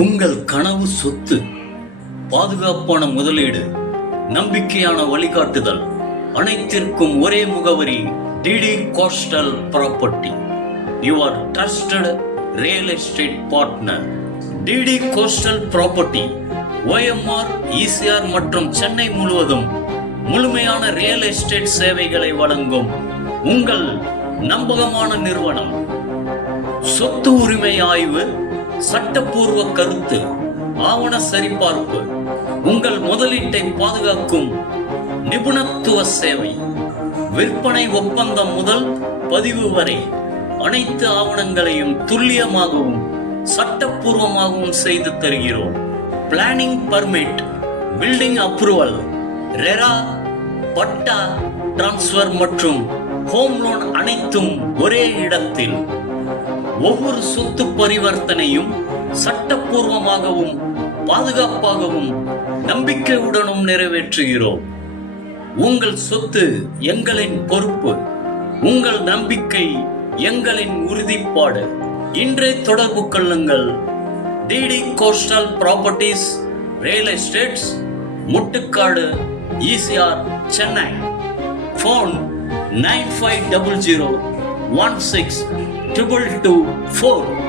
உங்கள் கனவு சொத்து, பாதுகாப்பான முதலீடு, நம்பிக்கையான வழிகாட்டுதல், அனைத்திற்கும் ஒரே முகவரி DD coastal property, your trusted real estate partner. DD coastal property OMR, ECR மற்றும் சென்னை முழுவதும் முழுமையான ரியல் எஸ்டேட் சேவைகளை வழங்கும் உங்கள் நம்பகமான நிறுவனம். சொத்து உரிமை ஆய்வு, சட்டப்பூர்வ கருத்து, ஆவண சரிபார்ப்பு, உங்கள் முதலீட்டை பாதுகாக்கும் நிபுணத்துவ சேவை, விற்பனை ஒப்பந்தம் முதல் பதிவு வரை அனைத்து ஆவணங்களையும் துல்லியமாகவும் சட்டப்பூர்வமாகவும் செய்து தருகிறோம். Planning permit, building approval, RERA, patta transfer மற்றும் ஹோம் லோன் அனைத்தும் ஒரே இடத்தில். ஒவ்வொரு சொத்து பரிவர்த்தனையும் சட்டப்பூர்வமாகவும் பாதுகாப்பாகவும் நம்பிக்கையுடனும் நிறைவேற்றுகிறோம். உங்கள் சொத்து எங்களின் பொறுப்பு, உங்கள் நம்பிக்கை எங்களின் உறுதிப்பாடு. இன்றே தொடர்பு கொள்ளுங்கள். DD coastal properties real estates, Muttukadu, ECR, Chennai. Phone 9500 16 222 4.